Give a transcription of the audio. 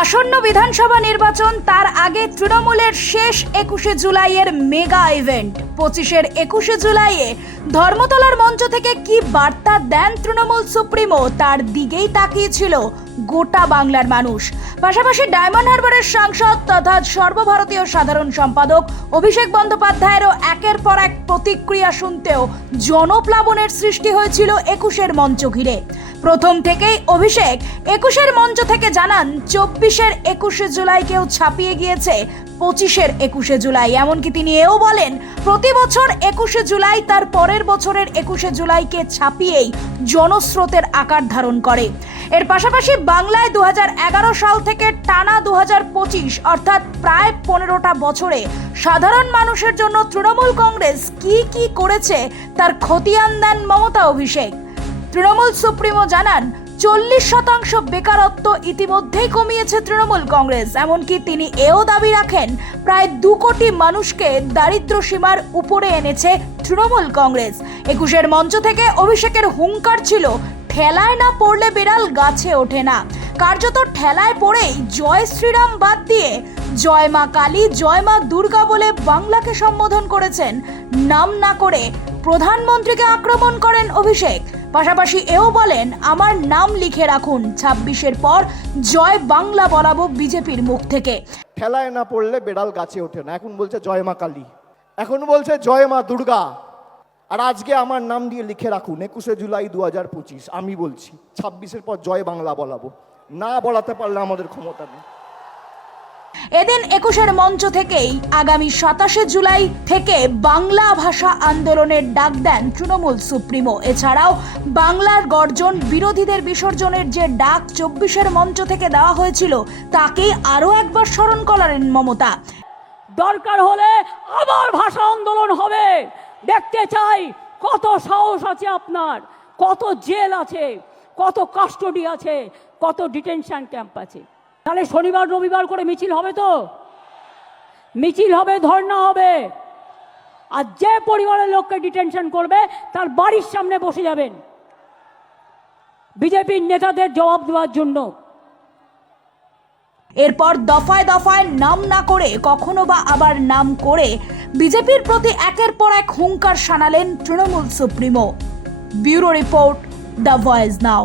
আসন্ন বিধানসভা নির্বাচন, তার আগে তৃণমূলের শেষ 21শে জুলাইয়ের মেগা ইভেন্ট। 25-এর 21শে জুলাইয়ে ধর্মতলার মঞ্চ থেকে কি বার্তা দেন তৃণমূল সুপ্রিমো, তার দিকেই তাকিয়েছিল গোটা বাংলার মানুষ। পাশাপাশি ডায়মন্ড হারবারের সাংসদ তথা সর্বভারতীয় সাধারণ সম্পাদক অভিষেক বন্দ্যোপাধ্যায়েরও একের পর এক প্রতিক্রিয়া শুনতেও জনপ্লাবনের সৃষ্টি হয়েছিল 21-এর মঞ্চ ঘিরে। প্রথম থেকেই অভিষেক 21-এর মঞ্চ থেকে জানান 24-এর 21শে জুলাইকেও ছাপিয়ে গিয়েছে 25-এর 21শে জুলাই। এমনকি তিনি এও বলেন, প্রতি বছর 21শে জুলাই তার পরের বছরের 21শে জুলাইকে ছাপিয়েই জনস্রোতের আকার ধারণ করে। এর পাশাপাশি বাংলায় 2011 সাল থেকে টানা 2025 অর্থাৎ প্রায় 15টা বছরে সাধারণ মানুষের জন্য তৃণমূল কংগ্রেস কি কি করেছে তার খতিয়ান দেন মমতা অভিষেক। তৃণমূল সুপ্রিমো জানান, 40% বেকারত্ব ইতিমধ্যেই কমিয়েছে তৃণমূল কংগ্রেস। এমনকি তিনি এও দাবি রাখেন, প্রায় 2 কোটি মানুষকে দারিদ্র্য সীমার উপরে এনেছে তৃণমূল কংগ্রেস। 21-এর মঞ্চ থেকে অভিষেকের হুঙ্কার ছিল, ঠেলায় না পড়লে বিড়াল গাছে ওঠে না। কার্যত ঠেলায় পড়েই জয় শ্রীরাম বাদ দিয়ে জয় মা কালী, জয় মা দুর্গা বলে বাংলাকে সম্বোধন করেছেন। নাম না করে প্রধানমন্ত্রীকে আক্রমণ করেন অভিষেক। পাশাপাশি এও বলেন, আমার নাম লিখে রাখুন, 26-এর পর জয় বাংলা বলাবো বিজেপির মুখ থেকে। ঠেলায় না পড়লে বেড়াল গাছে ওঠে না, এখন বলছে জয় মা কালী, এখন বলছে জয় মা দুর্গা। আর আজকে আমার নাম দিয়ে লিখে রাখুন, 21শে জুলাই 2025। আমি বলছি 26-এর পর জয় বাংলা বলাবো, না বলাতে পারলে আমাদের ক্ষমতা নেই। এদিন 21-এর মঞ্চ থেকেই আগামী 27শে জুলাই থেকে বাংলা ভাষা আন্দোলনের ডাক দেন তৃণমূল সুপ্রিমো। এছাড়াও বাংলার গর্জন, বিরোধীদের বিসর্জনের যে ডাক 24-এর মঞ্চ থেকে দেওয়া হয়েছিল, তাকেই আরও একবার স্মরণ করালেন মমতা। দরকার হলে আবার ভাষা আন্দোলন হবে। দেখতে চাই কত সাহস আছে আপনার, কত জেল আছে, কত কাস্টডি আছে, কত ডিটেনশন ক্যাম্প আছে। তাহলে শনিবার রবিবার করে মিছিল হবে, তো মিছিল হবে, ধর্ণা হবে। আর যে পরিবারের লোককে ডিটেনশন করবে তার বাড়ির সামনে বসে যাবেন বিজেপির নেতাদের জবাব দেওয়ার জন্য। এরপর দফায় দফায় নাম না করে, কখনো বা আবার নাম করে বিজেপির প্রতি একের পর এক হুঙ্কার শানালেন Trinamool supremo. Bureau report, the voice now.